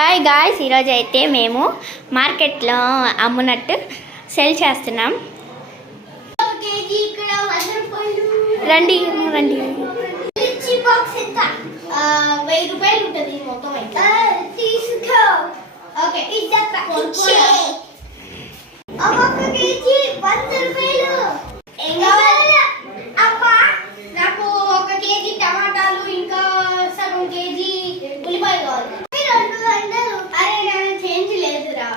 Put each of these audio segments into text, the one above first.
Hi guys, ఈరోజు అయితే మేము మార్కెట్లో అమ్మునట్టు సెల్ చేస్తున్నాం. రండి రండి. 1000 రూపాయలు ఉంటుంది మొత్తం అయితే. తీసుకో. ఓకే, ఒక్కొక్క కేజీ 100 రూపాయలు. ఏం కావాలి అమ్మా? నాకు 1 కేజీ టమాటాలు ఇంకా సగం కేజీ ఉల్లిపాయలు కావాలి. 200. అరే నా చేంజ్ లేదురా.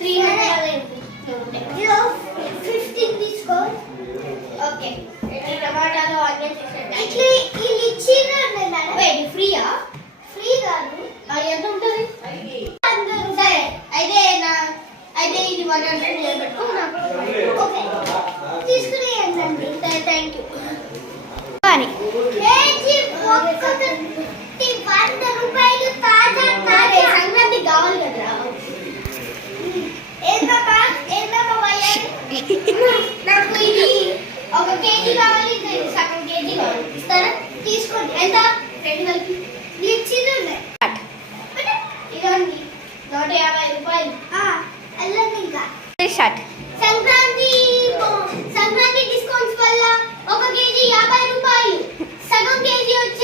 300 15 తీసుకో. ఓకే, ఈ టమాటాలు ఆర్డర్ చేసేద్దాం. ఇట్లా వీళ్ళు ఇచ్చినారు ఫ్రీయా? ఫ్రీ కాదు, ఎంత ఉంటుంది? 100. సరే అయితే ఇది 100 పెట్టుకున్నా. ఓకే, తీసుకుని ఏంటండి? సరే, థ్యాంక్ యూ. కేజీ 100 రూపాయలు తాజా తాజా. సంక్రాంతి కావాలి కదరా. ఏంటమ్మా నాకు ఇది 1 కేజీ కావాలి, సగం కేజీ కావాలి. ఇస్తారా? తీసుకోండి. ఎంత? 2 కలిపి ఇచ్చింది. ఇదండి 150 రూపాయలు. వెళ్ళండి. ఇంకా సంక్రాంతి డిస్కౌంట్స్ వల్ల 1 కేజీ 50 రూపాయలు, సగం కేజీ వచ్చి